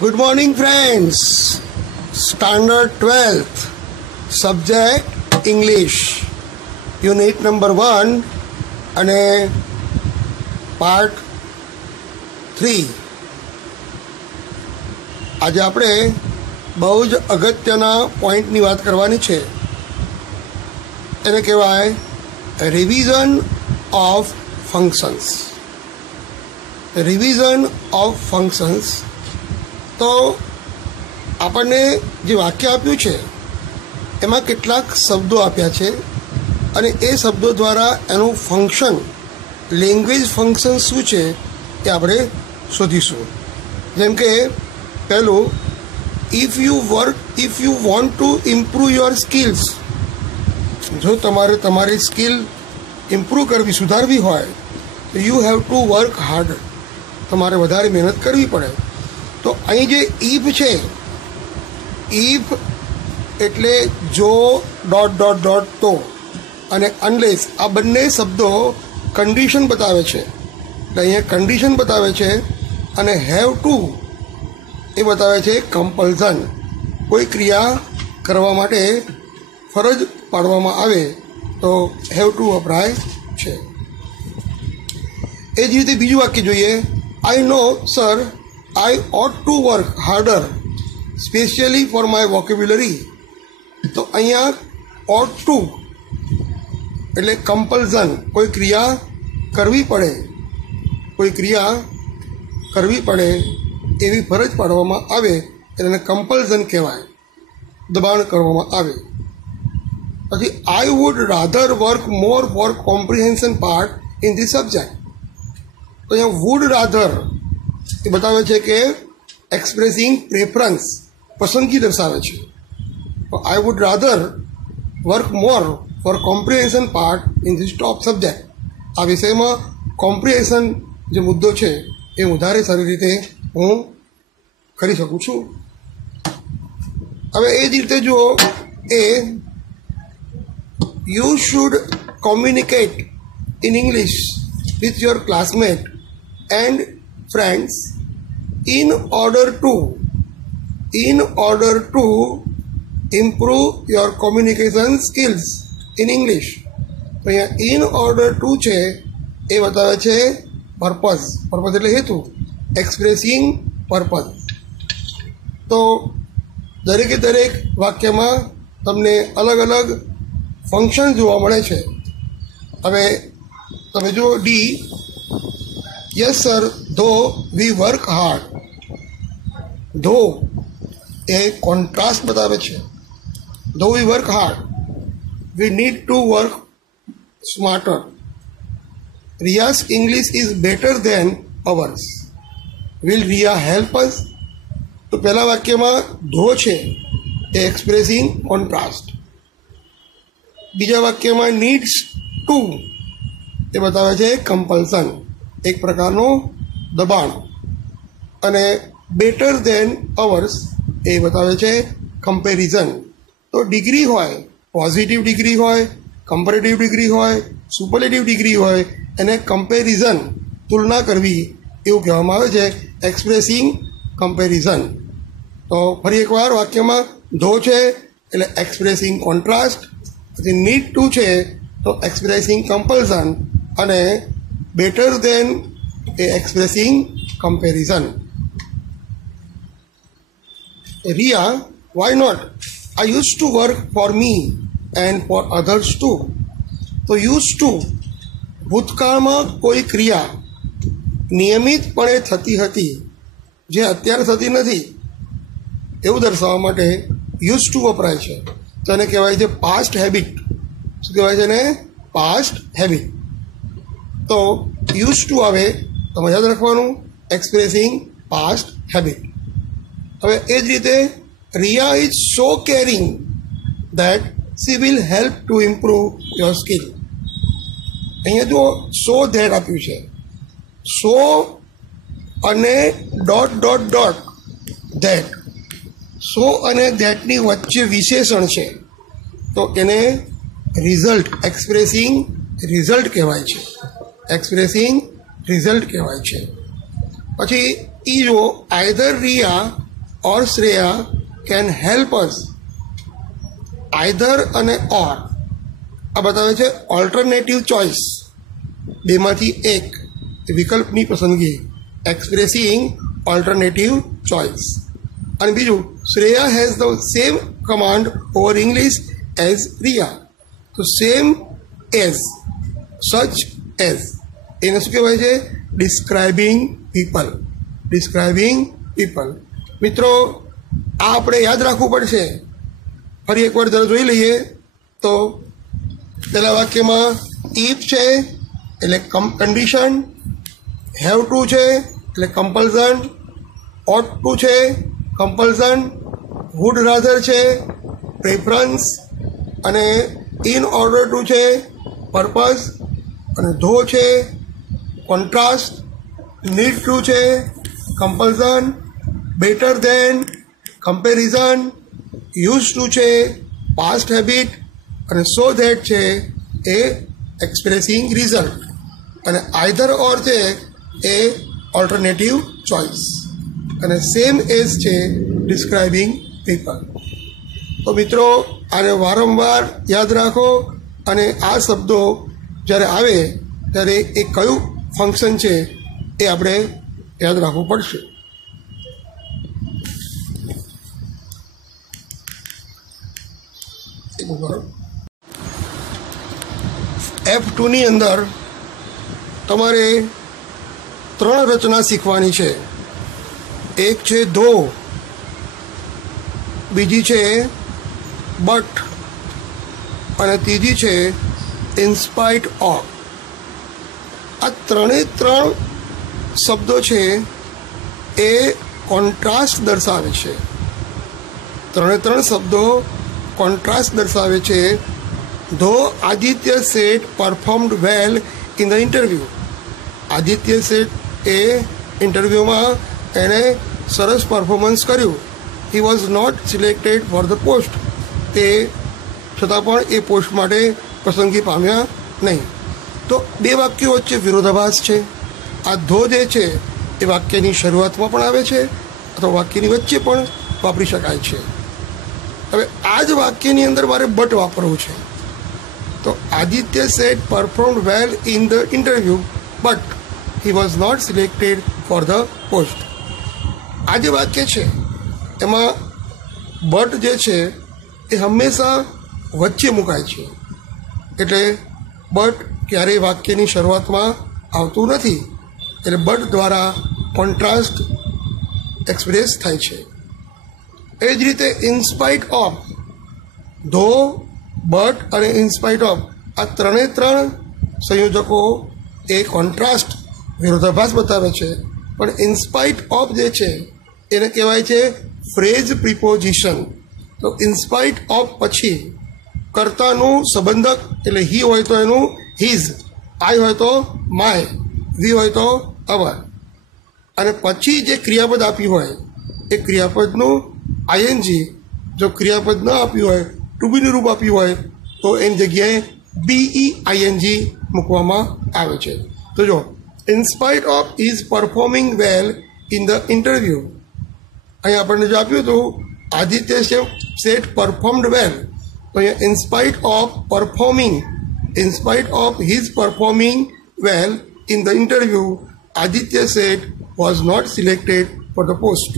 Good morning, friends. Standard 12th, subject English, unit number 1 અને part 3. આજે આપણે બહુ જ અગત્યના પોઈન્ટની વાત કરવાની છે. એને કહેવાય revision of functions. Revision of functions. તો આપણને જે વાક્ય આપ્યું છે એમાં કેટલાક શબ્દો આપ્યા છે અને એ શબ્દો દ્વારા એનું ફંક્શન, લેંગ્વેજ ફંક્શન શું છે એ આપણે શોધીશું. જેમ કે પહેલું, if you want to improve your skills. જો તમારે તમારી સ્કિલ ઇમ્પ્રૂવ કરવી, સુધારવી હોય તો you have to work hard. તમારે વધારે મહેનત કરવી પડે. તો અહીં જે ઇફ છે, ઇફ એટલે જો ડોટ ડોટ ડોટ તો અને અનલેસ, આ બંને શબ્દો કન્ડિશન બતાવે છે. એટલે અહીંયા કન્ડિશન બતાવે છે અને હેવ ટુ એ બતાવે છે કમ્પલ્ઝન. કોઈ ક્રિયા કરવા માટે ફરજ પાડવામાં આવે તો હેવ ટુ વપરાય છે. એ જ રીતે બીજું વાક્ય જોઈએ. આઈ નો sir, I ought to work harder, specially for my vocabulary. તો અહીંયા ought to એટલે કમ્પલ્ઝન. કોઈ ક્રિયા કરવી પડે, કોઈ ક્રિયા કરવી પડે એવી ફરજ પાડવામાં આવે એટલે કમ્પલ્ઝન કહેવાય, દબાણ કરવામાં આવે. પછી I would rather work more for comprehension part in this subject. તો અહીંયા વુડ રાધર એ બતાવે છે કે એક્સપ્રેસિંગ પ્રેફરન્સ, પસંદગી દર્શાવે છે. તો I would rather work more for comprehension part in this top subject. આ વિષયમાં કોમ્પ્રિહેન્શન જે મુદ્દો છે એ વધારે સારી રીતે હું કરી શકું છું. હવે એ જ રીતે જુઓ, એ you should communicate in English with your classmate and friends in order to improve your communication skills in English. તો અહીંયા in order to છે એ બતાવે છે પર્પઝ. પર્પઝ એટલે હેતુ, એક્સપ્રેસિંગ પર્પઝ. તો દરેકે દરેક વાક્યમાં તમને અલગ અલગ ફંક્શન જોવા મળે છે. હવે તમે જુઓ ડી, યસ સર, ધો વી વર્ક હાર્ડ. ધો એ કોન્ટ્રાસ્ટ બતાવે છે. Though we work hard, we need to work smarter. Riya's English is better than ours. Will Riya help us? તો પહેલા વાક્યમાં ધો છે એ એક્સપ્રેસિંગ કોન્ટ્રાસ્ટ. બીજા વાક્યમાં નીડ્સ ટુ એ બતાવે છે કમ્પલ્સન, એક પ્રકારનું દબાણ. અને બેટર દેન અવર્સ એ બતાવે છે કમ્પેરિઝન. તો ડિગ્રી હોય, પોઝિટિવ ડિગ્રી હોય, કમ્પેરેટિવ ડિગ્રી હોય, સુપરલેટિવ ડિગ્રી હોય, એને કમ્પેરિઝન, તુલના કરવી એવું કહેવામાં આવે છે, એક્સપ્રેસિંગ કમ્પેરિઝન. તો ફરી એકવાર વાક્યમાં ધો છે એટલે એક્સપ્રેસિંગ કોન્ટ્રાસ્ટ, પછી નીડ ટુ છે તો એક્સપ્રેસિંગ કમ્પલ્ઝન, અને બેટર દેન એ expressing comparison. Riya, why not? I use to work for me and for others too. તો યુઝ ટુ ભૂતકાળમાં કોઈ ક્રિયા નિયમિતપણે થતી હતી જે અત્યારે થતી નથી એવું દર્શાવવા માટે યુઝ ટુ વપરાય છે. તો એને કહેવાય છે પાસ્ટ હેબિટ. શું કહેવાય છે એને? Past habit. તો યુઝ ટુ આવે તો યાદ રાખવાનું, એક્સપ્રેસિંગ પાસ્ટ હેબિટ. હવે એ જ રીતે Riya is so caring that she will help to improve your skill. અહીંયા જો સો ધેટ આપ્યું છે. સો અને dot dot dot that. So અને ધેટની વચ્ચે વિશેષણ છે તો એને રિઝલ્ટ, એક્સપ્રેસિંગ રિઝલ્ટ કહેવાય છે. એક્સપ્રેસિંગ રિઝલ્ટ કહેવાય છે. પછી ઈ જો either Riya or Shreya can help us. Either અને or આ બતાવે છે ઓલ્ટરનેટિવ ચોઇસ, બેમાંથી એક વિકલ્પની પસંદગી, એક્સપ્રેસિંગ ઓલ્ટરનેટિવ ચોઇસ. અને બીજું, Shreya has the same command over English as Riya. તો સેમ એઝ, સચ એઝ, એને શું કહેવાય છે? Describing people. Describing people. મિત્રો, આ આપણે યાદ રાખવું પડશે. ફરી એકવાર જરા જોઈ લઈએ તો પહેલા વાક્યમાં ઇફ છે એટલે કન્ડિશન, હેવ ટુ છે એટલે કમ્પલ્ઝન, ઓટ ટુ છે કમ્પલ્ઝન, વુડ રાધર છે પ્રેફરન્સ, અને ઇન ઓર્ડર ટુ છે પર્પઝ, અને ધો છે કોન્ટ્રાસ્ટ, નીડ ટુ છે compulsion, better than comparison, used to છે પાસ્ટ હેબિટ, અને સો ધેટ છે એ એક્સપ્રેસિંગ રિઝલ્ટ, અને આઈધર ઓર છે એ ઓલ્ટરનેટિવ ચોઇસ, અને સેમ એઝ છે ડિસ્ક્રાઇબિંગ પીપલ. તો મિત્રો, આને વારંવાર યાદ રાખો, અને આ શબ્દો જ્યારે આવે ત્યારે એ કયું ફંક્શન છે એ આપણે યાદ રાખવું પડશે. F2ની અંદર તમારે 3 રચના શીખવાની છે. એક છે ધો, બીજી છે બટ, અને ત્રીજી છે ઇન્સ્પાઇટ ઓફ. આ 3 શબ્દો છે એ કોન્ટ્રાસ્ટ દર્શાવે છે. 3 શબ્દો કોન્ટ્રાસ્ટ દર્શાવે છે. Though Aditya Seth performed well in the interview. Aditya Seth એ ઇન્ટરવ્યૂમાં એણે સરસ પરફોર્મન્સ કર્યું. He was not selected for the post. તે છતાં પણ એ પોસ્ટ માટે પસંદગી પામ્યા નહીં. તો 2 વાક્યો વચ્ચે વિરોધાભાસ છે. આ ધો જે છે એ વાક્યની શરૂઆતમાં પણ આવે છે અથવા વાક્યની વચ્ચે પણ વાપરી શકાય છે. હવે આ જ વાક્યની અંદર મારે બટ વાપરવું છે. તો Aditya Seth performed well in the interview but he was not selected for the post. આ જે વાક્ય છે એમાં બટ જે છે એ હંમેશા વચ્ચે મુકાય છે. એટલે બટ ક્યારેય વાક્યની શરૂઆતમાં આવતું નથી. એટલે બટ દ્વારા કોન્ટ્રાસ્ટ એક્સપ્રેસ થાય છે. એ જ રીતે ઇન્સ્પાઇટ ઓફ, ધો, બટ અને ઇન્સ્પાઇટ ઓફ, આ 3 સંયોજકો એ કોન્ટ્રાસ્ટ વિરોધાભાસ બતાવે છે. પણ ઇન્સ્પાઇટ ઓફ જે છે એને કહેવાય છે ફ્રેઝ પ્રિપોઝિશન. તો ઇન્સ્પાઇટ ઓફ પછી કર્તાનું સંબંધક, એટલે હી હોય તો એનું હિઝ, આઈ હોય તો માય, વી હોય તો અવર, અને પછી જે ક્રિયાપદ આપ્યું હોય એ ક્રિયાપદનું આઈએનજી. જો ક્રિયાપદ ન આપ્યું હોય, ટુ બીનું રૂપ આપ્યું હોય તો એની જગ્યાએ BEING મૂકવામાં આવે છે. તો જો in spite of is performing well in the interview. અહીં આપણને જો આપ્યું હતું આદિત્ય સેટ પરફોર્મ્ડ વેલ, તો અહીંયા in spite of performing, in spite of his performing well in the interview, Aditya Seth was not selected for the post.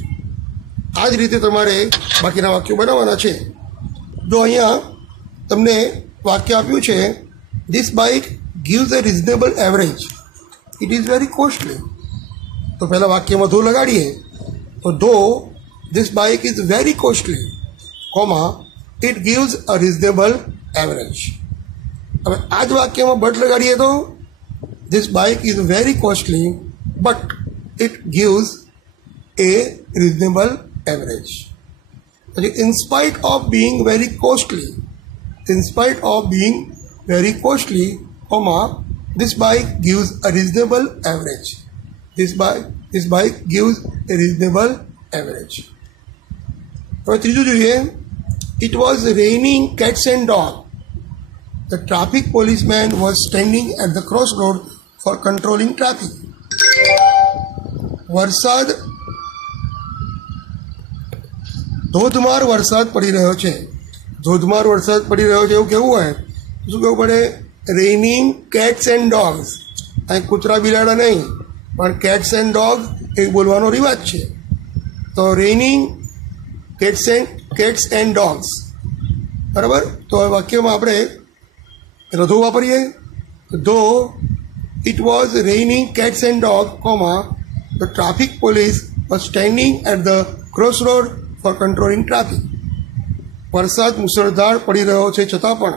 આ જ રીતે તમારે બાકીના વાક્યો બનાવવાના છે. જો અહીંયા તમને વાક્ય આપ્યું છે this bike gives a reasonable average, it is very costly. તો પહેલાં વાક્યમાં ધો લગાડીએ તો though this bike is very costly, comma it gives a reasonable average. હવે આ જ વાક્યમાં બટ લગાડીએ તો this bike is very costly but it gives a reasonable average. પછી in spite of being very costly, in spite of being very costly, comma this bike gives a reasonable average. This bike gives a reasonable average. હવે ત્રીજું જોઈએ. It was raining cats and dogs. The traffic policeman was standing at the crossroad for controlling traffic. વરસાદ ધોધમાર વરસાદ પડી રહ્યો છે. ધોધમાર વરસાદ પડી રહ્યો છે એવું કેવું હોય, શું કહેવું પડે? રેઇનિંગ કેટ્સ એન્ડ ડોગ્સ. અહીં કૂતરા બિલાડા નહીં, પણ કેટ્સ એન્ડ ડોગ એ બોલવાનો રિવાજ છે. તો રેઇનિંગ કેટ્સ એન્ડ ડોગ્સ, બરાબર. તો વાક્યમાં આપણે ધો વાપરીએ. ધો it was raining cats and dogs, the traffic police was standing at the crossroad for controlling traffic. વરસાદ મુસળધાર પડી રહ્યો છે છતાં પણ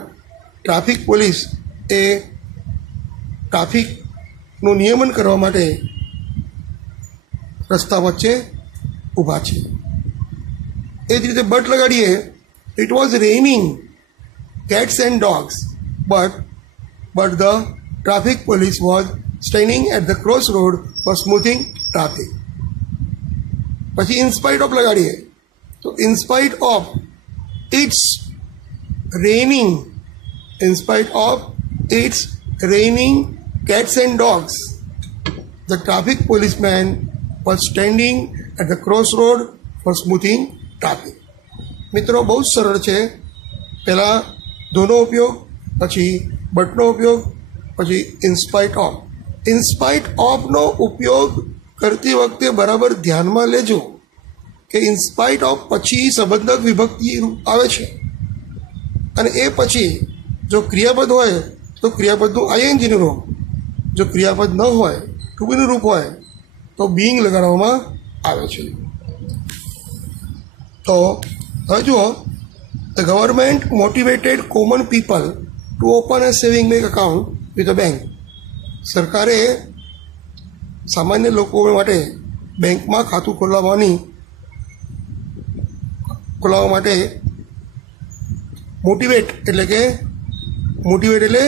ટ્રાફિક પોલીસ એ ટ્રાફિકનું નિયમન કરવા માટે રસ્તા વચ્ચે ઊભા છે. એ જ રીતે બટ લગાડીએ. It was raining cats and dogs but the traffic police was standing at the crossroad for smoothing traffic. પછી in spite of લગાડીએ. તો in spite of it's raining cats and dogs, the traffic policeman was standing at the crossroad for smoothing traffic. મિત્રો બહુ જ સરળ છે. પહેલાં ધોનો ઉપયોગ, પછી બટનો ઉપયોગ, પછી ઇનસ્પાઇટ ઓફનો ઉપયોગ કરતી વખતે બરાબર ધ્યાનમાં લેજો કે ઇનસ્પાઇટ ઓફ પછી સંબંધક વિભક્તિ આવે છે, અને એ પછી જો ક્રિયાપદ હોય તો ક્રિયાપદનું આઈએનજીનું રૂપ, જો ક્રિયાપદ ન હોય ટુ બીનું રૂપ હોય તો બીઇંગ લગાડવામાં આવે છે. તો હવે જુઓ, the government motivated common people to open a saving bank account with a bank. સરકારે સામાન્ય લોકો માટે બેંકમાં ખાતું ખોલાવવા માટે મોટિવેટ એટલે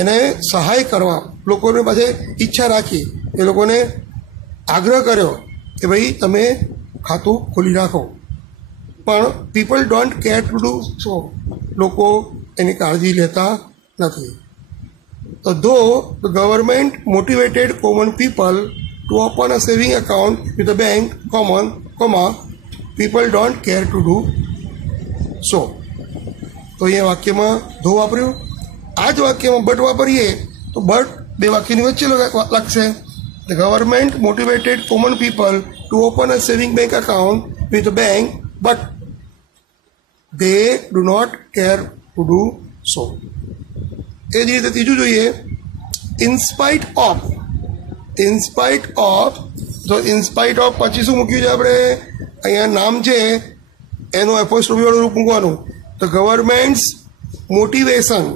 એને સહાય કરવા, લોકોને પાસે ઈચ્છા રાખી, એ લોકોને આગ્રહ કર્યો કે ભાઈ તમે ખાતું ખોલી રાખો. પણ people don't care to do સો. લોકો એની કાળજી લેતા નથી. તો though the government motivated common people to open a saving account with a bank, people don't care to do so. તો અહીંયા વાક્યમાં ધો વાપર્યું. આ જ વાક્યમાં બટ વાપરીએ તો બટ બે વાક્યની વચ્ચે લાગશે. The government motivated common people to open a saving bank account with a bank, but they do not care to do so. એ જ રીતે ત્રીજું જોઈએ, ઇનસ્પાઇટ ઓફ. તો ઇનસ્પાઇટ ઓફ પછી શું મૂક્યું છે આપણે? અહીંયા નામ છે એનું એપોસ્ટ્રોફી વાળું રૂપ મૂકવાનું. The government's motivation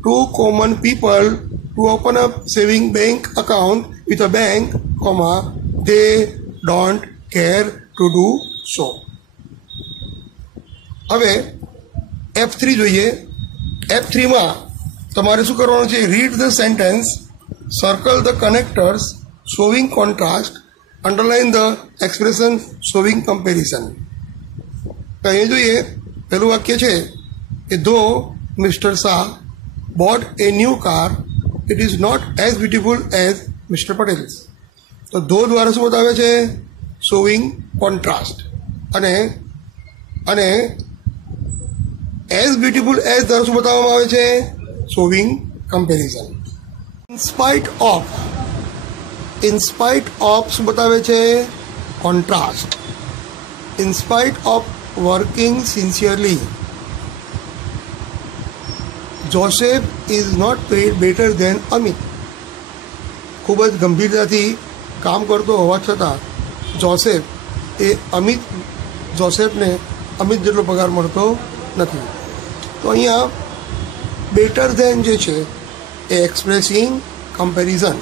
to common people to open a saving bank account with a bank, they don't care to do so. હવે F3 જોઈએ. F3માં તમારે શું કરવાનું છે? Read the sentence, circle the connectors showing contrast, underline the expression showing comparison. તો અહીં જોઈએ, પહેલું વાક્ય છે કે though mister Shah bought a new car, it is not as beautiful as mister Patel's. તો ધો દ્વારા શું બતાવે છે? Showing contrast. અને એઝ બ્યુટિફુલ એઝ દ્વારા શું બતાવવામાં આવે છે? showing comparison. In spite of શું બતાવે છે? contrast. In spite of working sincerely, Joseph is not paid better than Amit. ખૂબ જ ગંભીરતાથી કામ કરતો હોવા છતાં જોસેફને અમિત જેટલો પગાર મળતો નથી. તો અહીંયા બેટર ધેન જે છે એ expressing comparison.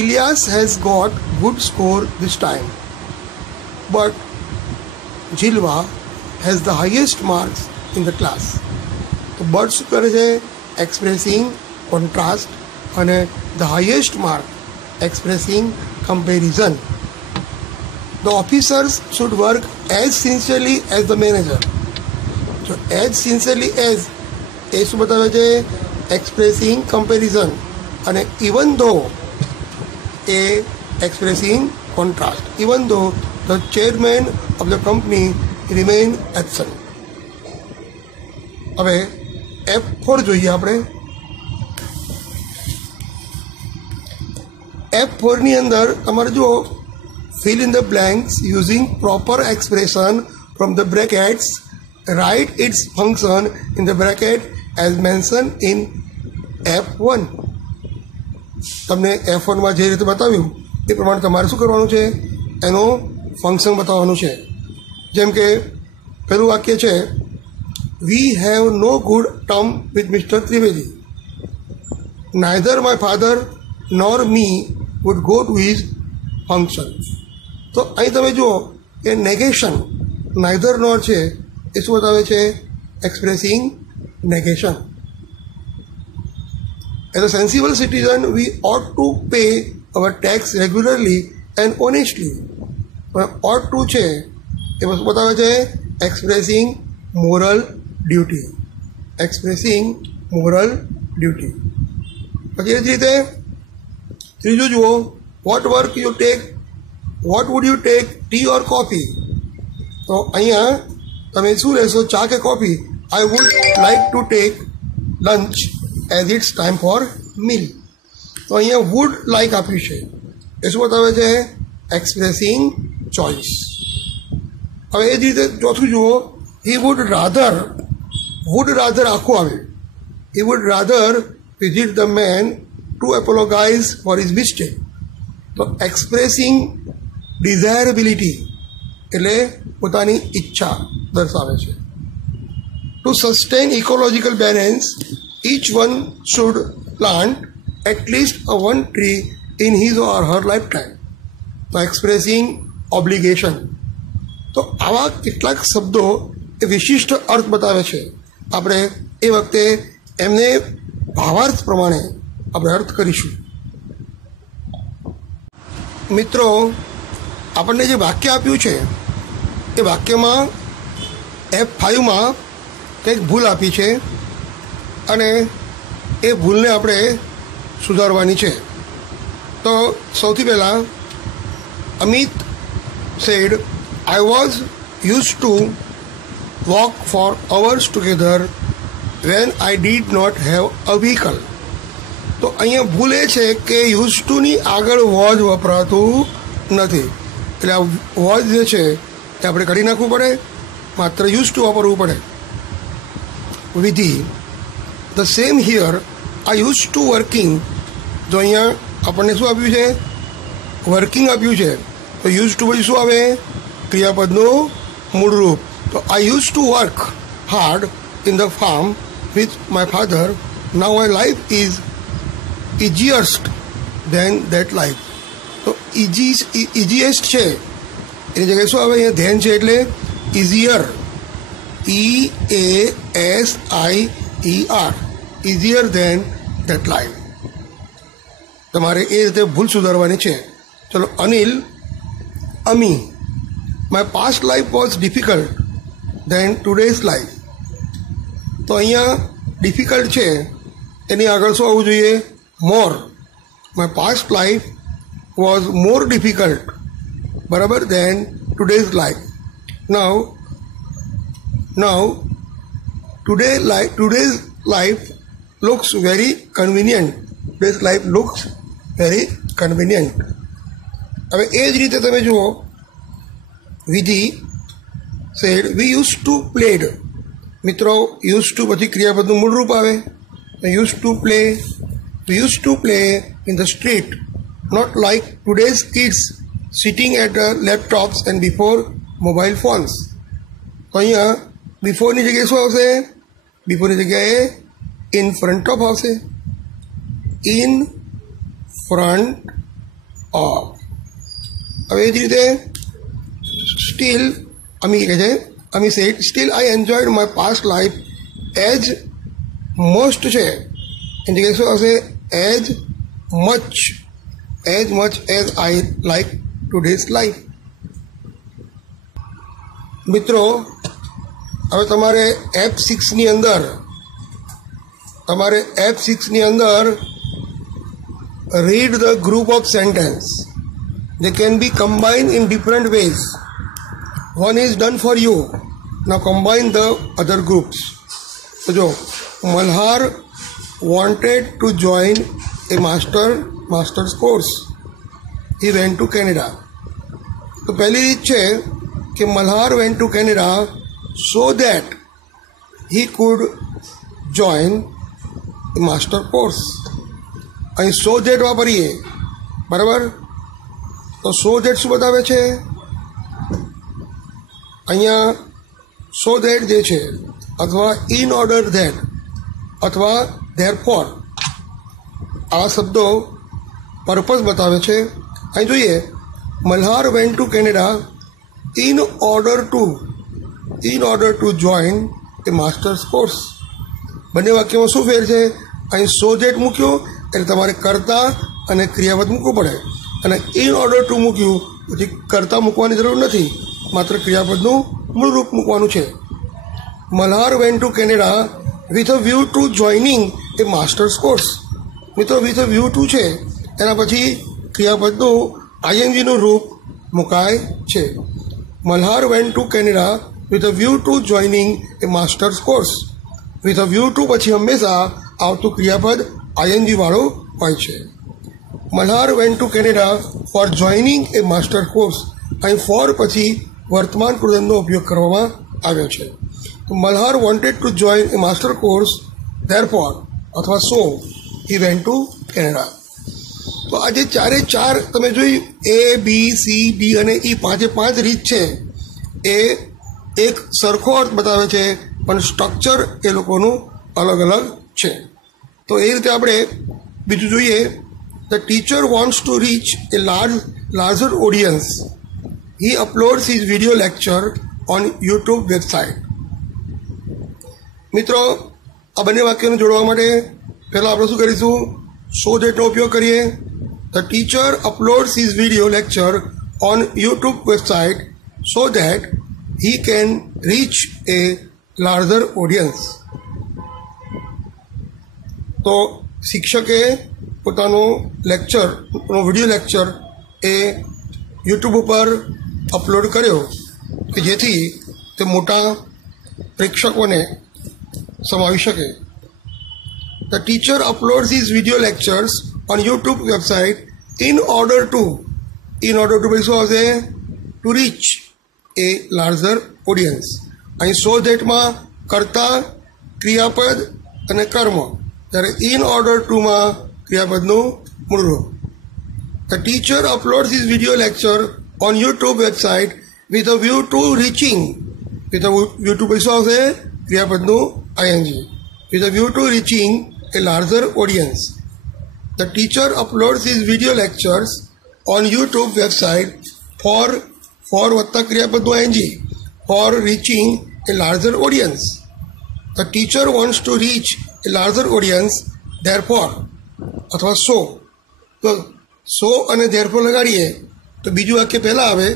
Ilyas has got good score this time, but Jilva has the highest marks in the class. તો બટ શું કરે છે? એક્સપ્રેસિંગ કોન્ટ્રાસ્ટ, અને the highest mark expressing comparison. The officers should work as sincerely as the manager. તો as sincerely as એ શું બતાવે છે? Expressing comparison. અને ઇવન ધો એ expressing contrast. Even though the chairman of the company remain absent. હવે F4 જોઈએ આપણે. F4 ની અંદર તમારે જુઓ, fill in the blanks using proper expression from the brackets. Write its function in the bracket as mentioned in F1. તમને F1 માં જે રીતે બતાવ્યું એ પ્રમાણે તમારે શું કરવાનું છે, એનો ફંક્શન બતાવવાનું છે. જેમ કે પહેલું વાક્ય છે, we have no good term with mister Trivedi. Neither my father nor me would go to his function. તો અહીં તમે જુઓ કે નેગેશન, નાઇધર નોર છે એ શું બતાવે છે, expressing negation. As a sensible citizen, we ought to pay our tax regularly and honestly. પણ ought to છે એ વસ્તુ બતાવે છે expressing moral duty, expressing moral duty. પછી એ જ રીતે ત્રીજું જુઓ, what would you take, tea or coffee. તો અહીંયા તમે શું લેશો, ચા કે coffee. I would like to take lunch as it's time for meal. તો અહીંયા વુડ લાઈક આપ્યું છે એ શું બતાવે છે, એક્સપ્રેસિંગ ચોઇસ. હવે એ જ રીતે ચોથું જુઓ, હી વુડ રાધર આખું આવે, he would rather visit the man to apologize for his mistake. તો એક્સપ્રેસિંગ ડિઝાયરેબિલિટી એટલે પોતાની ઈચ્છા દર્શાવે છે. To sustain ecological balance each one should plant at least one tree in his or her lifetime. તો expressing obligation. તો આવા કેટલાક શબ્દો એ વિશિષ્ટ અર્થ બતાવે છે. આપણે એ વખતે એમને ભાવાર્થ પ્રમાણે આપણે અર્થ કરીશું. મિત્રો, આપણને જે વાક્ય આપ્યું છે એ વાક્યમાં F5માં કંઈક ભૂલ આપી છે અને એ ભૂલને આપણે સુધારવાની છે. તો સૌથી પહેલાં Amit said, I was use to walk for hours together when I did not have a vehicle. તો અહીંયા ભૂલ એ છે કે યુઝ ટુની આગળ વોઝ વપરાતું નથી, એટલે આ વોઝ જે છે એ આપણે કાઢી નાખવું પડે, માત્ર યુઝ ટુ વાપરવું પડે. Vidhi, the same here, I use to working. જો અહીંયા આપણને શું આપ્યું છે, વર્કિંગ આપ્યું છે, તો યુઝ ટુ પછી શું આવે, ક્રિયાપદનું મૂળ રૂપ. તો I use to work hard in the farm with my father. Now my life is easiest than that life. તો ઇઝીએસ્ટ છે એની જગ્યાએ શું આવે, અહીંયા ધેન છે એટલે easier, EASIER, easier than that life. તમારે એ રીતે ભૂલ સુધારવાની છે. ચલો, Anil, Ami, my past life was difficult than today's life. તો અહીંયા ડિફિકલ્ટ છે એની આગળ શું આવવું જોઈએ, more. My past life was more difficult, બરાબર, then today's life. Now today's life looks very convenient. Today's life looks very convenient. હવે એ જ રીતે તમે જુઓ, વિધિ said we used to played. મિત્રો, used to પછી ક્રિયાપદનું મૂળ રૂપ આવે. We used to play in the street, not like today's kids sitting at laptops and before mobile phones. તો અહીંયા બિફોરની જગ્યાએ શું આવશે, બિફોરની જગ્યાએ ઇન ફ્રન્ટ ઓફ આવશે, ઇન ફ્રન્ટ ઓફ. હવે એ જ રીતે સ્ટીલ, અમી કહે છે, Ami said, still I enjoyed my past life as most છે એની જગ્યાએ શું આવશે, as much as I like today's life. મિત્રો, હવે તમારે F6ની અંદર read the group of sentence. They can be combined in different ways. one is done for you. Now combine the other groups. So jo Malhar wanted to join a master's course. He went to Canada. तो पहली रीत છે કે Malhar went to Canada so that he could join a master course. અહીં so that વાપરીએ, બરાબર? તો so that શું બતાવે છે? અહીંયા so that જે છે અથવા in order that અથવા therefore આ શબ્દો પર્પઝ બતાવે છે. અહીં જોઈએ Malhar went to Canada in order to join a master's course. બંને વાક્યમાં શું ફેર છે? અહીં so that મૂક્યો એટલે તમારે કર્તા અને ક્રિયાપદ મૂકવું પડે, અને in order to મૂક્યું પછી કર્તા મૂકવાની જરૂર નથી, માત્ર ક્રિયાપદનું મૂળ રૂપ મૂકવાનું છે. Malhar went to Canada with a view to joining a master's course. મિત્રો with a view to છે એના પછી ક્રિયાપદનું આઈએનજીનું રૂપ મુકાય છે. Malhar went to Canada with a view to joining a master's course. With a view to પછી હંમેશા આવતું ક્રિયાપદ આઈએનજી વાળું હોય છે. Malhar went to Canada for joining a master course. અહીં for પછી વર્તમાન કૃદંતનો ઉપયોગ કરવામાં આવ્યો છે. તો Malhar wanted to join a master course, therefore અથવા so he went to Canada. તો આજે ચારે ચાર તમે જોઈ ABCD અને E પાંચે પાંચ રીત છે એ એક સરખો અર્થ બતાવે છે, પણ સ્ટ્રક્ચર એ લોકોનું અલગ અલગ છે. તો એ રીતે આપણે બીજું જોઈએ. The teacher wants to reach a larger audience. He uploads his video lecture on YouTube website. મિત્રો આ બંને વાક્યોને જોડવા માટે પહેલાં આપણે શું કરીશું? સો ધેટનો ઉપયોગ કરીએ. The teacher uploads his video lecture on YouTube website so that he can reach a larger audience. તો શિક્ષકે પોતાનો વિડીયો લેક્ચર એ યુટ્યુબ ઉપર અપલોડ કર્યો કે જેથી તે મોટા પ્રેક્ષકોને સમાવી શકે. The teacher uploads his video lectures on YouTube website in order to પછી શું આવશે? To reach a larger audience. અહીં so that માં કર્તા, ક્રિયાપદ અને કર્મ, જ્યારે in order to માં ક્રિયાપદનું મૂળ રૂપ. The teacher uploads his video lecture on YouTube website with a view to reaching. with a view to પછી શું આવશે? ક્રિયાપદનું ing. With a view to reaching a larger audience. The teacher uploads his video lectures on YouTube website for વત્તા ક્રિયાપદનું ing, for reaching a larger audience. The teacher wants to reach a larger audience, therefore અથવા so અને therefore લગાડીએ તો બીજું વાક્ય પહેલાં આવે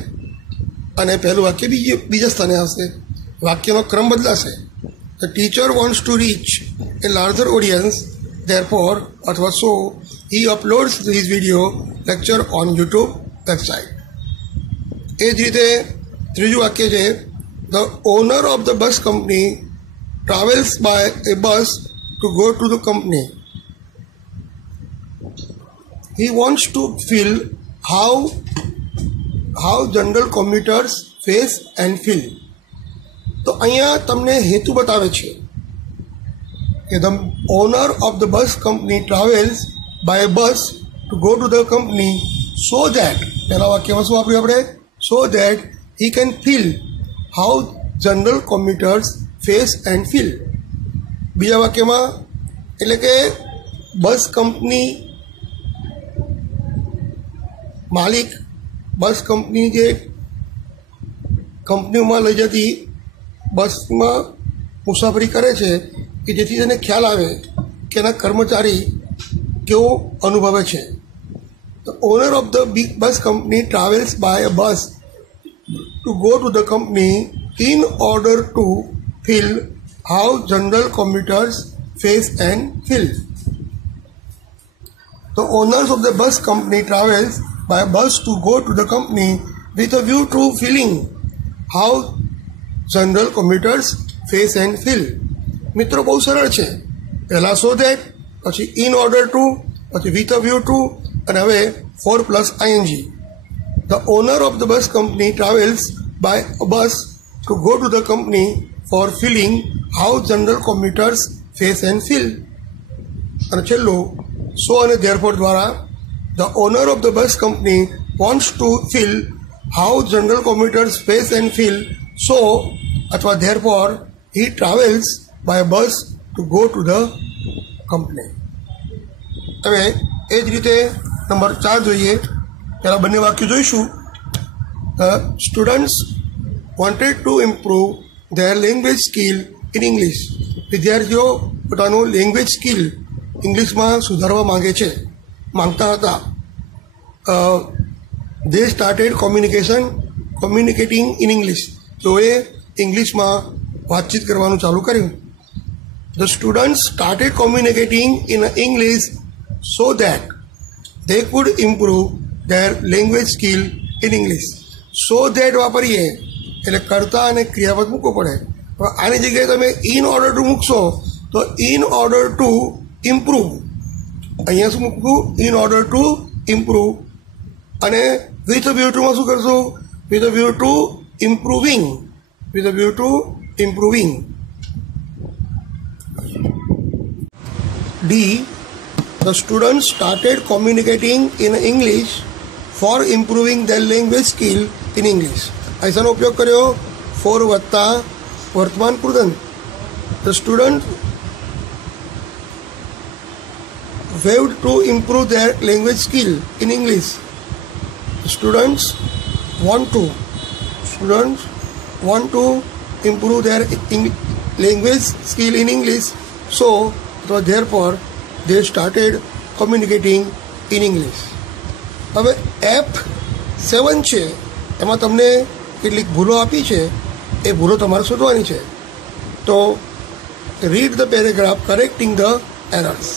અને પહેલું વાક્ય બીજા સ્થાને આવશે. વાક્યનો ક્રમ બદલાશે. The teacher wants to reach a larger audience, therefore અથવા so he uploads his video lecture on YouTube website. એ જ રીતે ત્રીજું વાક્ય છે. The owner of the bus company travels by a bus to go to the company. He wants to feel how general commuters face and feel. તો અહીંયા તમને હેતુ બતાવે છે કે the owner of the bus company travels by a bus to go to the company so that પહેલા વાક્યમાં શું વાપર્યું આપણે? So that he can feel how general commuters face and feel. બીજા વાક્યમાં એટલે કે બસ કંપની માલિક બસ કંપની જે કંપનીઓમાં લઈ જતી બસમાં મુસાફરી કરે છે કે જેથી તેને ખ્યાલ આવે કે એના કર્મચારી કેવો અનુભવે છે. The owner of the big bus company travels by a bus to go to the company in order to feel how general commuters face and feel. The owners of the bus company travels by a bus to go to the company with a view to feeling how general computers face and feel. મિત્રો બહુ સરળ છે. પહેલાં so that, પછી in order to, પછી with a view to, અને હવે for plus ING. The owner of the bus company travels by a bus to go to the company for feeling how general computers face and feel. અને છેલ્લું so અને therefore દ્વારા the owner of the bus company wants to feel how general computers face and feel, so અથવા therefore he travels by bus to go to the company. હવે એ જ રીતે number 4 જોઈએ. પહેલાં બંને વાક્યો જોઈશું. The students wanted to improve their language skill in English. વિદ્યાર્થીઓ પોતાનું લેંગ્વેજ સ્કિલ ઇંગ્લિશમાં સુધારવા માંગતા હતા. They started communicating in English. તેઓએ ઇંગ્લિશમાં વાતચીત કરવાનું ચાલુ કર્યું. The students started communicating in English so that they could improve their language skill in English. So that વાપરીએ એટલે કર્તા અને ક્રિયાપદ મૂકવો પડે. હવે આની જગ્યાએ તમે ઇન ઓર્ડર ટુ મૂકશો તો ઇન ઓર્ડર ટુ ઇમ્પ્રૂવ. અહીંયા શું મૂકવું? In order to improve. અને વિથ વ્યૂ ટુમાં શું કરશું? With view to improving. With view to improving. D. The student started communicating in English for improving their language skill in English. આનો ઉપયોગ કર્યો ફોર વત્તા વર્તમાન કૃદંત. The student vowed to improve their language skill in English. Students want to improve their language skill in English, so therefore they started communicating in English. હવે F7 છે, એમાં તમને કેટલીક ભૂલો આપી છે. એ ભૂલો તમારે શોધવાની છે. તો read the paragraph correcting the errors.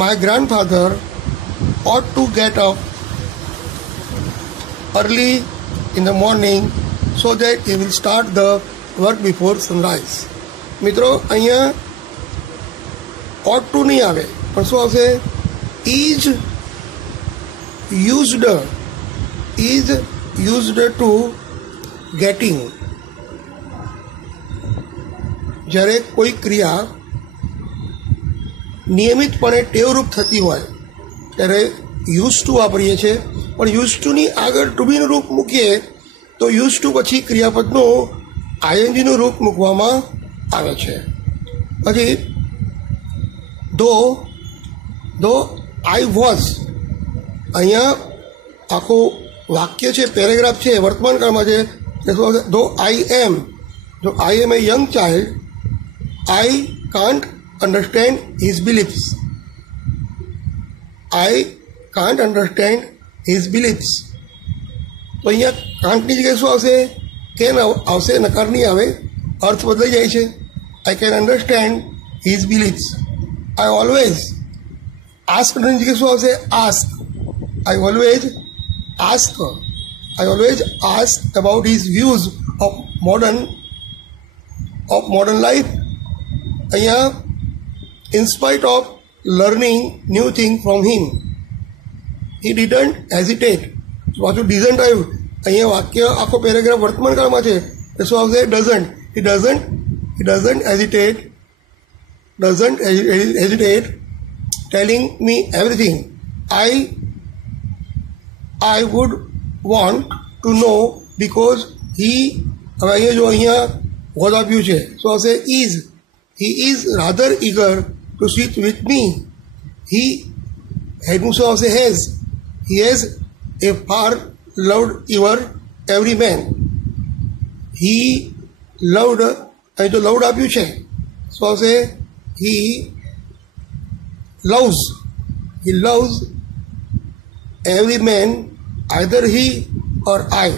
My grandfather ought to get up early in the morning so that he will start the work before sunrise. મિત્રો અહીંયા ought to નહીં આવે, પણ શું આવશે? is used to getting. જ્યારે કોઈ ક્રિયા નિયમિતપણે ટેવરૂપ થતી હોય ત્યારે યુઝ ટુ વાપરીએ છીએ. પણ યુઝ ટુની આગળ ટુ બીનું રૂપ મૂકીએ તો યુઝ ટુ પછી ક્રિયાપદનું આઈએનજીનું રૂપ મૂકવામાં આવે છે. પછી ધો આઈ વોઝ, અહીંયા આખું વાક્ય છે, પેરેગ્રાફ છે, વર્તમાન કાળમાં છે. ધો આઈ એમ, જો I am a young child, I can't understand his beliefs. I can't understand his beliefs. તો અહીંયા કાંટની જગ્યાએ શું આવશે? કેન આવશે, નકાર નહીં આવે, અર્થ બદલાઈ જાય છે. I can understand his beliefs. I always askની જગ્યાએ શું આવશે? ask. I always ask about his views of modern life. અહીંયા in spite of learning new thing from him, he didn't hesitate. પાછું didn't આવ્યું. અહીંયા વાક્ય આખો પેરેગ્રાફ વર્તમાન કાળમાં છે. એ શું આવશે? doesn't. He doesn't hesitate telling me everything I would want to know because he. હવે અહીંયા જો અહીંયા વોઝ આપ્યું છે, શું આવશે? is. He is rather eager to sit with me. He has. He has a far loved every man. He loved, અહીં તો loved આપ્યું છે, શું આવશે? He loves every man, either he or I.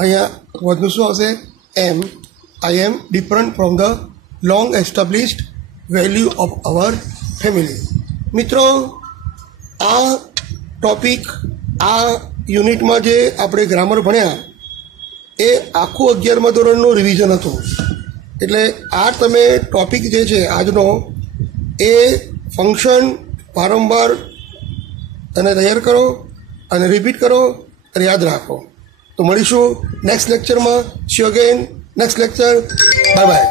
અહીંયા વધુ શું આવશે? am. I am different from the long established value of our family. મિત્રો, આ ટોપિક, આ યુનિટમાં જે આપણે ગ્રામર ભણ્યા એ આખું 11મા ધોરણનું રિવિઝન હતું. એટલે આ તમે ટૉપિક જે છે આજનો એ ફંક્શન વારંવાર અને તૈયાર કરો અને રિપીટ કરો અને યાદ રાખો. તો મળીશું નેક્સ્ટ લેક્ચરમાં. C you again next lecture. Bye bye.